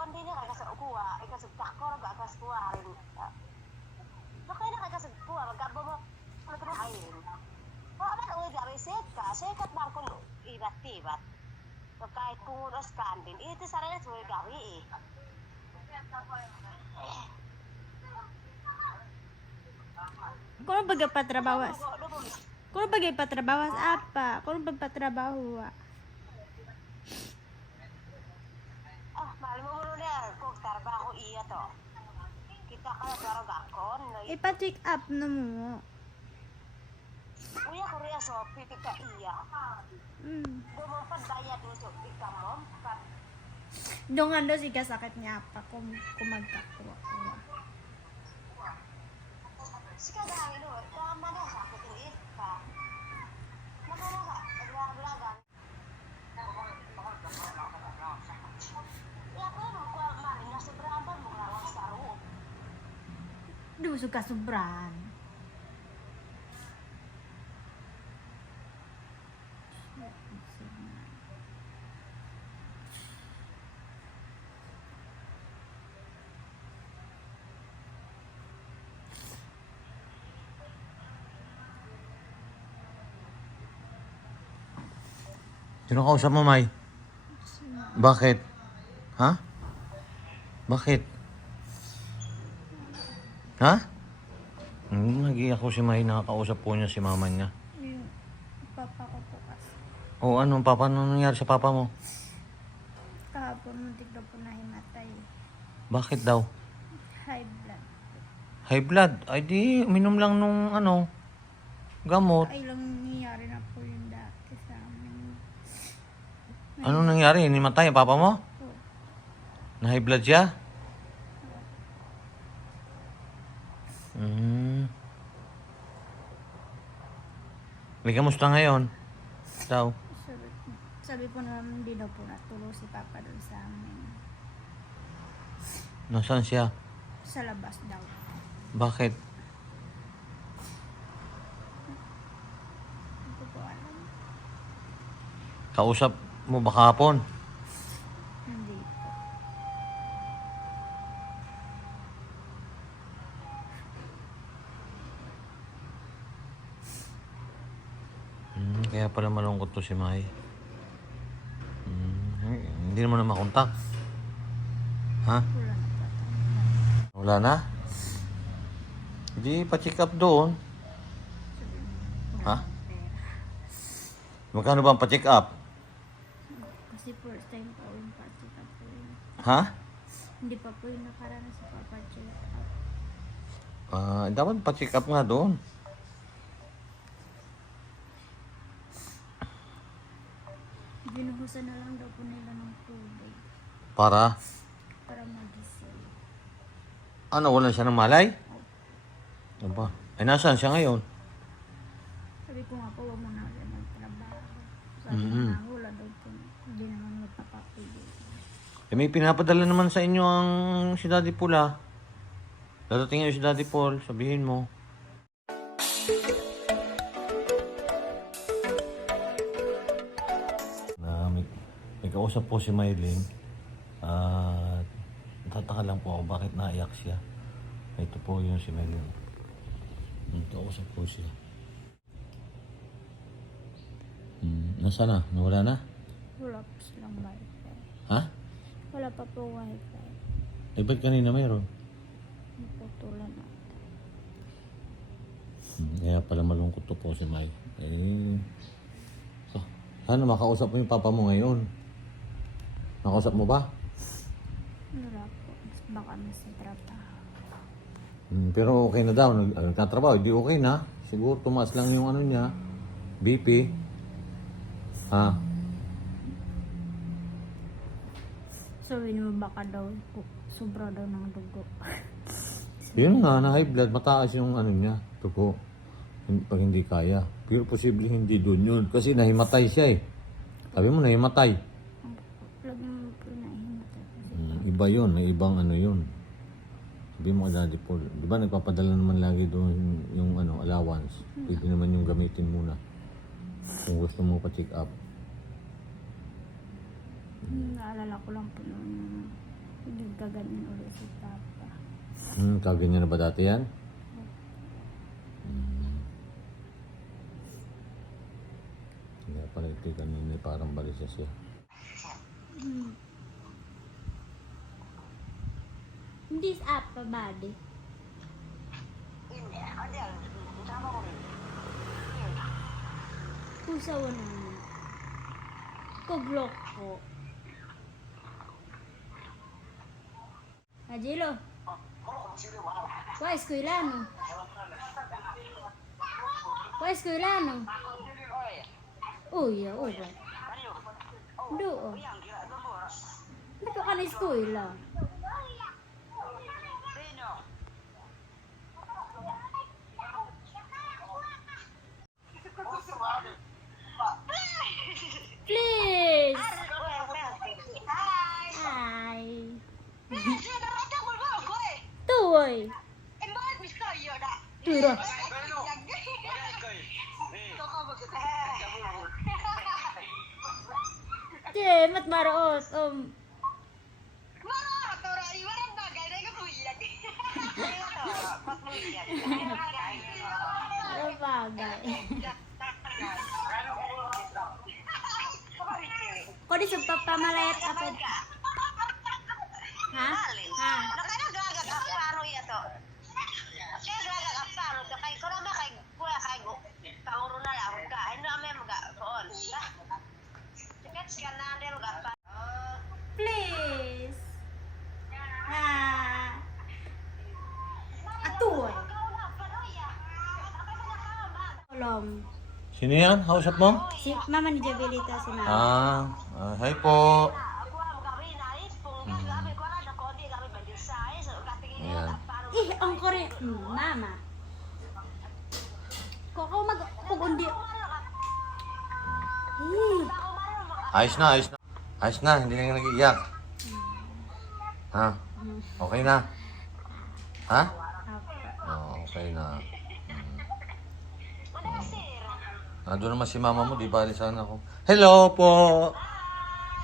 kon din ka sa kuha, ikasug takor ga kas kuha rin. Bakay na ka kasug kuha, magkabo mo magkahayin. O aman uy gari set ka, sekat bang kun ibat tibat. So kahit kung uras kandin, ito sa rin uy gari eh. Kuno baga patrabawas? Dugo, dugo, mis- Kuno baga patrabawas apa? Kuno ba patrabaho wa? Ah, mahal mo muna niya, kung trabaho iya to. Kita ka garo gakon, no? Ipa-check up na mo. Kuya Korea so pitik ka iya. Mm. Dumupad bayad mo so pika mo. Kat Doon nga daw si kasakit niya pa kung kumagkakuha. sika gani no, tama na sa akin din ka. Magana ka, aglagan. Ya ko mo ko mari na sobrang ba mo nga sa ro. Duso ka sobran. Sino kausap mo, May? Bakit? Ha? Bakit? Ha? Hmm, nag ako si May, nakakausap po niya si mama niya. Yung papa ko po kasi. O ano, papa, ano nangyari sa papa mo? Kahapon muntik daw po nahimatay. Bakit daw? High blood. High blood. Ay di, uminom lang nung ano, gamot. Ay lang nangyayari na po yung dati sa amin. Ano nangyari? Nimatay ang papa mo? Po. Na high blood siya? Hmm. May kamusta ngayon? Daw. Sabi, sabi po naman hindi daw po natulog si papa doon sa amin. Nasaan siya? Sa labas daw. Bakit? Hindi ko po alam. Kausap mo ba kahapon? Pala malungkot to si Mai. Hmm, hindi naman na makontak. Ha? Wala na? Hindi, pa-check up doon. Ha? Magkano ba ang pa-check up? Kasi first time po yung pa-check up po yun. Ha? Hindi pa po yung nakaranas sa papa-check up. Ah, dapat pa-check up nga doon. Binuhusan na lang daw po nila ng tubig Para, para magising. ano, wala siya ng malay? Ano ba? Ay, nasaan siya ngayon? Sabi ko nga po, huwag mo na ulit magtrabaho. Sabi Mhm. nga, wala daw po. Hindi naman magpapapigil. Eh, may pinapadala naman sa inyo ang si Daddy Pula. Dadating ngayon si Daddy Paul, sabihin mo. May kausap po si Maylin. At tataka lang po ako bakit naiyak siya. Ito po yung si Maylin. Hmm, kausap po siya. Hmm, nasa na? Nawala na? Wala po silang wifi. Ha? Wala pa po wifi. Eh, ba't kanina mayroon? Naputulan na. Hmm, Kaya pala malungkot to po si Mike. Eh, so, sana makausap mo yung papa mo ngayon. Nakausap mo ba? Wala po. Mas Baka nasa trabaho. Hmm, pero okay na daw. Nag, ah, nagtatrabaho. Hindi okay na. Siguro tumaas lang yung ano niya. BP. Ha? Sabi mo baka daw po, sobra daw ng dugo. Yun nga, na high blood. Mataas yung ano niya. Tupo. Hin- Pag hindi kaya. Pero posible hindi doon yun. Kasi nahimatay siya eh. Sabi mo nahimatay. Lagi mo po nahimatay kasi. Mm, iba yun, may ibang ano yun. Sabi mo Daddy Paul, di ba nagpapadala naman lagi doon yung ano, allowance. Pwede naman yung gamitin muna. Kung gusto mo pa-check up. Hmm, Naalala ko lang po noon. Nagkaganyan ulit si Papa. Hmm, kaganyan na ba dati yan? Hmm. Kaya pala ito kanina parang balisa siya. Hmm. Hindi sa apa body. Hindi, hindi. Sama ko rin. Kusa wala na. Kuglok ko. Ajilo. Wa eskwelano. Wa eskwelano. Uy, uy. Do. Nato ka na eskwela. Please. Bagay. Ko di sa papamalayat apa? Ha? Ha? Please. Tolong. Sino yan? Hausap mo? Si Mama ni Jabilita si Mama. Ah, ah, hi po. Ayan. Ih, ang kore... Hmm, Mama. Ako mag... Kung undi... Ih, Ayos na, ayos na. Ayos na, hindi na nag-iiyak. Ha? Okay na? Ha? Oh, okay na. Nandun naman si mama mo, di bali sana ako. Hello po!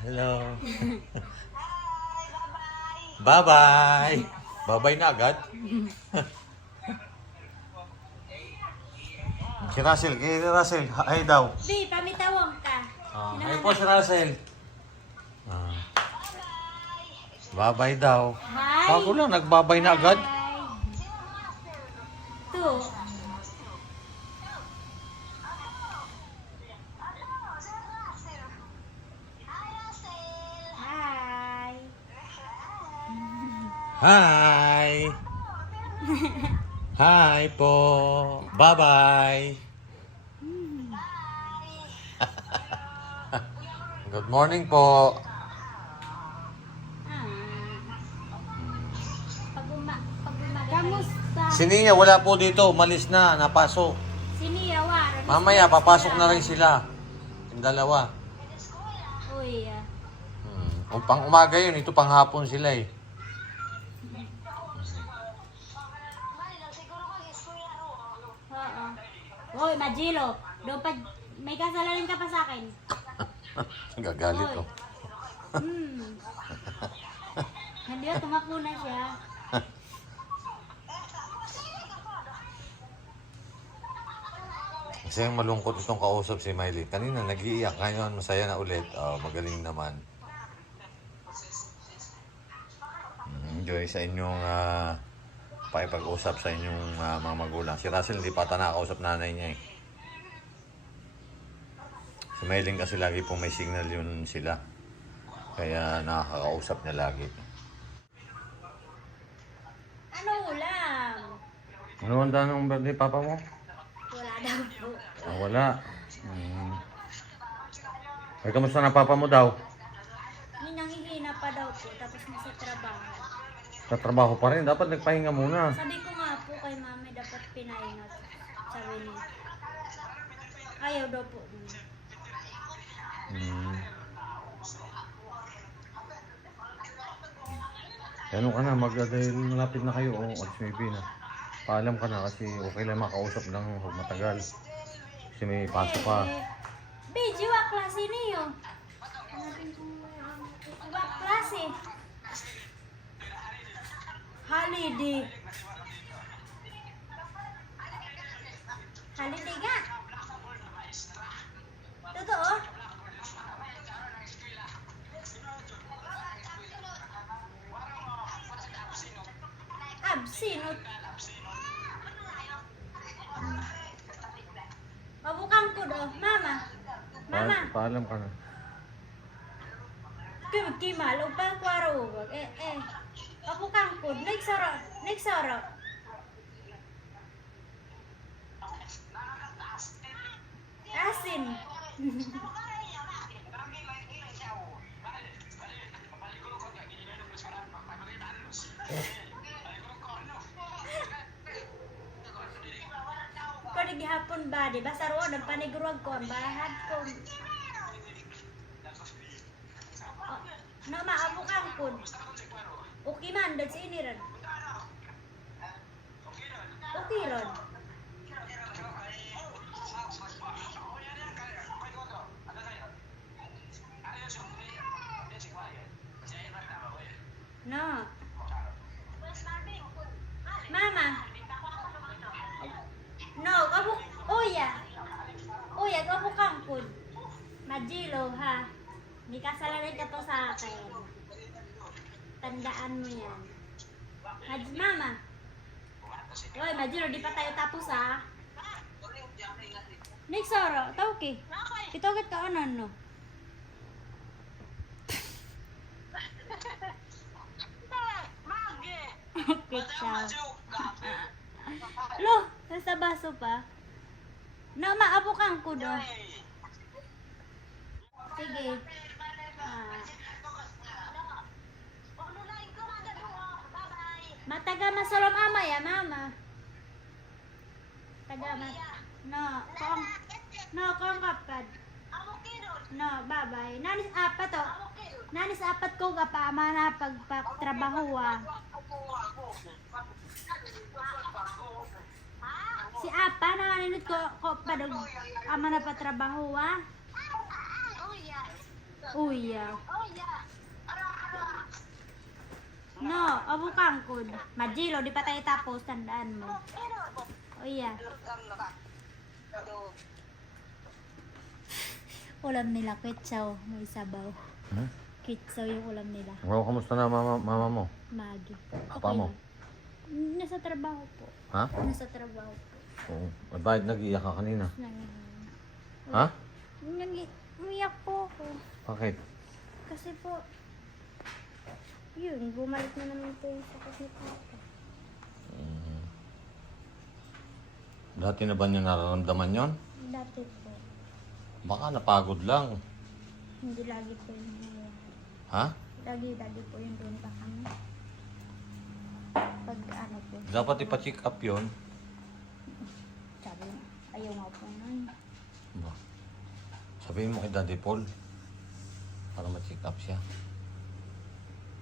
Hello. Bye-bye! Bye-bye na agad. si Russell, kay Russell, hi daw. Di, pamitawang ka. Ah, hi po si Russell. Ah. Bye-bye daw. Bye. Bago lang, nagbabay na agad. Bye. Two. Hi! Hi po! Bye-bye! Good morning po! Si Nia wala po dito, umalis na, napasok. Si Nia, war. Mamaya, papasok na rin sila. Yung dalawa. Uy, ah. Hmm. Pang umaga yun, ito pang hapon sila eh. Hoy, Majilo. Doon pa... May kasalanan ka pa sa akin. Gagalit oh. Hmm. Hindi ba, tumakbo na siya. Kasi malungkot itong kausap si Miley. Kanina nag-iiyak, ngayon masaya na ulit. Oh, magaling naman. Mm, Enjoy sa inyong uh, pakipag-usap sa inyong ah, mga magulang. Si Russell hindi pa ata nakakausap nanay niya eh. Si Miley kasi lagi pong may signal yun sila. Kaya nakakausap niya lagi. Ano ulam? Ano ang ng birthday papa mo? Wala daw po. Ah, wala. Mm. Ay, kamusta na papa mo daw? May nanghihina pa daw po, tapos nasa trabaho. Sa trabaho pa rin, dapat nagpahinga muna. Sabi ko nga po kay mami, dapat pinahinga. Sabi niya. Ayaw daw po. Hmm. Ano ka na, mag dahil malapit na kayo, o oh, maybe na. Paalam ka na kasi okay lang makausap huwag matagal. Kasi may ka. Eh, Beji, wa klase niyo. Wa klase. Holiday. Holiday nga. Totoo? Absinot. Mabukang ko do. Mama. Mama. paalam ka na. Kimal o pa kwaro. Eh eh. Mabukang ko. Next soro. Next soro. Asin. Ko di gihapon ba di ba sarwa ng panigurwag ko ang bahad ko. Oh, No maabo kang kun. Okay man dad sa ini ron. Okay ron. No. Mama. No, kabu Uya. Uya, kabu kangkod. Majilo ha. Hindi kasalanan ka to sa akin. Tandaan mo yan. Maj Mama. Oy, Majilo, di pa tayo tapos ha. Next oro, tao ki. Kitogat ka ano no. Okay, ciao. Lo, nasa baso pa. Na maabo kang kudo. Sige. Mataga masalom ama ya, mama. Taga ma. No, kong. No, kong kapad. No, bye-bye. Nanis apat to. Nanis apat ko ka pa ama na pagpatrabaho ah. Si apa na kaninot ko ko padog ama na patrabaho ah. Uya. No, abo kangkod. Majilo, di pa tayo tapos, tandaan mo. Uya. Ulam nila, kitsaw. May sabaw. Hmm? Kitsaw yung ulam nila. Wow, kamusta na mama, mama mo? Magi. Papa mo? lang. Nasa trabaho po. Ha? Nasa trabaho po. Oo. At bakit nag-iyak ka kanina? Nang, Ha? nang, umiyak po ako. Bakit? Kasi po, yun, bumalik na naman po yung sakit ni Papa. Mm. Dati na ba niya nararamdaman yon? Dati po, Baka napagod lang. hindi lagi po yung nangyayari. Ha? Lagi-lagi po yung doon pa kami. Pag ano po, Dapat ipa-check up yon. sabi, ayaw nga po nun. Ba? Sabihin mo kay Daddy Paul para ma-check up siya.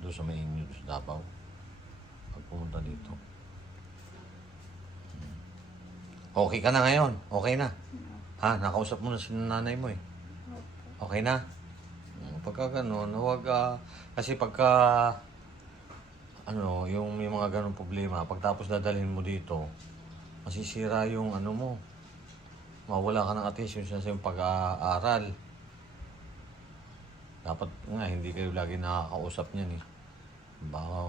Doon sa may inyo, sa Davao. Dito. Okay ka na ngayon? Okay na? Ha? Nakausap mo na si nanay mo eh. Okay na? Pagka ganun, huwag ah, kasi pagka ano, yung may mga ganong problema, pagtapos dadalhin mo dito, masisira yung ano mo. Mawala ka ng attention sa yung pag-aaral. Dapat nga, hindi kayo lagi nakakausap niyan eh. Baka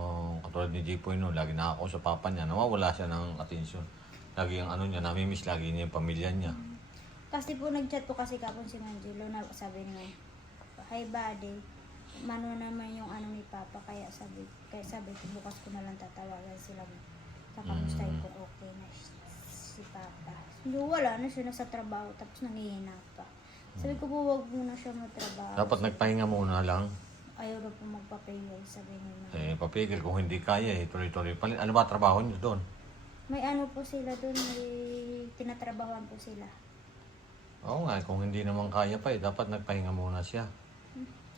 katulad ni Jipoy no, lagi nakakausap papa niya, nawawala siya ng attention. Lagi yung ano niya, namimiss lagi niya yung pamilya niya. Kasi po nag-chat po kasi kapon si Manjelo na sabi niya, Hi buddy, mano naman yung ano ni Papa kaya sabi, kaya sabi ko bukas ko na lang tatawagan sila kakamustahin Mm. kung okay na si Papa. Hindi wala na siya nasa trabaho tapos nangihina pa. Sabi ko po wag muna siya magtrabaho. Dapat nagpahinga muna lang. Ayaw na po magpapayay, sabi niya. na. Eh, papigil kung hindi kaya eh, tuloy-tuloy. Pali- Ano ba trabaho niyo doon? May ano po sila doon, may tinatrabahoan po sila. Oo nga, kung hindi naman kaya pa eh, dapat nagpahinga muna siya.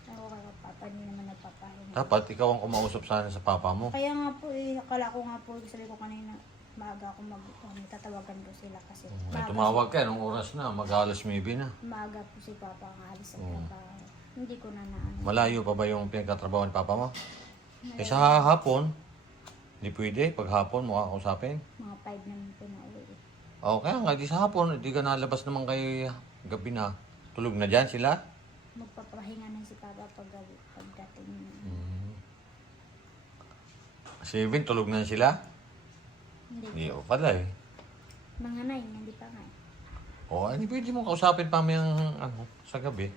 Ako kaya Papa, hindi naman nagpapahinga. Dapat ikaw ang kumausap sana sa papa mo. Kaya nga po, eh, akala ko nga po, sabi ko kanina, maaga ako mag, ano, tatawagan ko sila kasi Ay, maaga, tumawag ka, anong oras na? Mag-alas maybe na. maaga po si Papa ang alis sa Oo. trabaho. Hindi ko na naano. Malayo pa ba yung pinagkatrabaho ni papa mo? Eh sa hapon, Hindi pwede, paghapon mo kakausapin. Mga 5 naman po na uwi. eh. O kaya nga, di sa hapon, di ka nalabas naman kay gabi na. Tulog na dyan sila? Magpapahinga na si Papa pag pagdating niya. Mm. Si Irvin, tulog na sila? Hindi. Hindi o pala eh. Mga 9, hindi pa nga. eh. O, hindi pwede mo kausapin pa ang ano, sa gabi.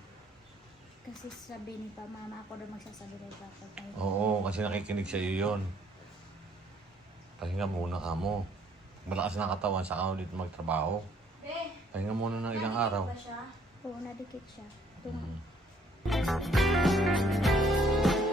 Kasi sabi ni pa, mama ako daw magsasabi kay Papa. Oo, kasi nakikinig sa iyo yun. Pahinga muna ka mo. Malakas na katawan sa ulit magtrabaho. Pahinga muna ng ilang araw. Oo, nadikit siya. Ito nga. Mm.